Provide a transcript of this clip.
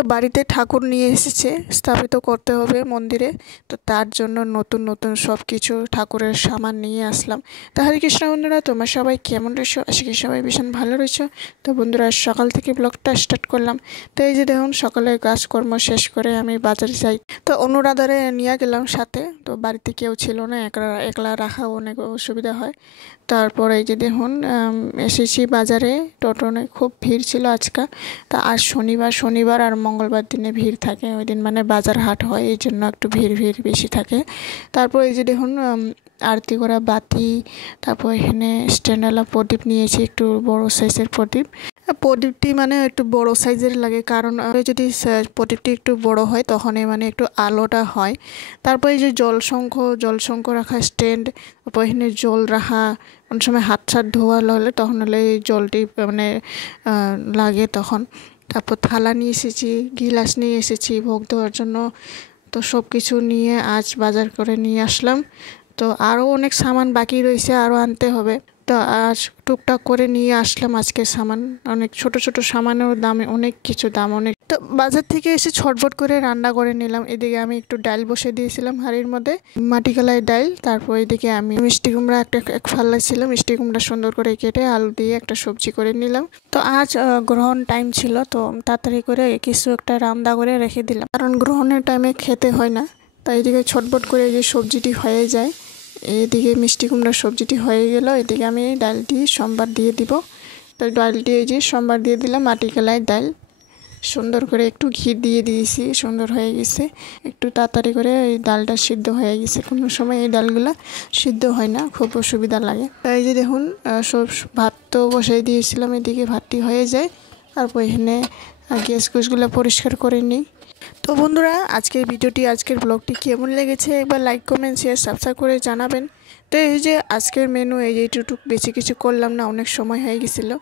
তো বাড়িতে ঠাকুর নিয়ে এসেছে, স্থাপিত করতে হবে মন্দিরে। তো তার জন্য নতুন নতুন সব কিছু ঠাকুরের সামান নিয়ে আসলাম। তো হরে কৃষ্ণ বন্ধুরা, তোমরা সবাই কেমন রয়েছো? আশা করি সবাই ভীষণ ভালো রয়েছো। তো বন্ধুরা, সকাল থেকে ব্লগটা স্টার্ট করলাম। তো এই যে দেখুন, সকালে কাজকর্ম শেষ করে আমি বাজারে যাই। তো অনুরাধারে নিয়ে গেলাম সাথে। তো বাড়িতে কেউ ছিল না, একলা একলা রাখা অনেক অসুবিধা হয়। তারপর এই যে দেখুন, এসেছি বাজারে। টোটোনে খুব ভিড় ছিল আজকে। তা আজ শনিবার আর মঙ্গলবার দিনে ভিড় থাকে, ওই দিন মানে বাজার হাট হয়, এই জন্য একটু ভিড় বেশি থাকে। তারপর এই যে দেখুন, আরতি করা বাতি, তারপর এখানে স্ট্যান্ডওয়ালা প্রদীপ নিয়েছি, একটু বড় সাইজের প্রদীপ। প্রদীপটি মানে একটু বড় সাইজের লাগে, কারণ যদি প্রদীপটি একটু বড় হয় তখন মানে একটু আলোটা হয়। তারপর এই যে জলশঙ্খ রাখা স্ট্যান্ড, তারপর এখানে জল রাখা। অনেক সময় হাত ধোয়া হলে তখন হলে এই জলটি মানে লাগে তখন। তারপর থালা নিয়ে এসেছি, গিলাস নিয়ে এসেছি ভোগ দেওয়ার জন্য। তো সব কিছু নিয়ে আজ বাজার করে নিয়ে আসলাম। তো আরও অনেক সামান বাকি রয়েছে, আরও আনতে হবে। তো আজ টুকটাক করে নিয়ে আসলাম আজকে সামান। অনেক ছোট ছোট সামানেরও দামে অনেক কিছু দাম অনেক। তো বাজার থেকে এসে ছটফট করে রান্না করে নিলাম। এদিকে আমি একটু ডাল বসে দিয়েছিলাম হাঁড়ির মধ্যে, মাটি কলাই ডাল। তারপর এদিকে আমি মিষ্টি কুমড়া এক ফাল্লা ছিল, মিষ্টি কুমড়া সুন্দর করে কেটে আলু দিয়ে একটা সবজি করে নিলাম। তো আজ গ্রহণ টাইম ছিল, তো তাড়াতাড়ি করে কিছু একটা রান্না করে রেখে দিলাম, কারণ গ্রহণের টাইমে খেতে হয় না। তাই এদিকে ছটফট করে যে সবজিটি হয়ে যায়। এদিকে মিষ্টি কুমড়ার সবজিটি হয়ে গেল, এদিকে আমি ডালটি সোমবার দিয়ে দিব। তো ডালটি এই যে সোমবার দিয়ে দিলাম, মাটি কলাই ডাল। সুন্দর করে একটু ঘি দিয়ে দিয়েছি, সুন্দর হয়ে গেছে। একটু তাড়াতাড়ি করে এই ডালটা সিদ্ধ হয়ে গেছে। কোনো সময় এই ডালগুলো সিদ্ধ হয় না, খুব অসুবিধা লাগে। তাই যে দেখুন, সব ভাত তো বসাই দিয়েছিলাম, এদিকে ভাতটি হয়ে যায়। তারপর এখানে গ্যাসগুলো পরিষ্কার করে নিই। তো বন্ধুরা, আজকের ব্লগটি কেমন লেগেছে একবার লাইক কমেন্ট শেয়ার সাবস্ক্রাইব করে জানাবেন। তো এই যে আজকের মেনু, এই যে এইটুকু বেশি কিছু করলাম না, অনেক সময় হয়ে গেছিলো।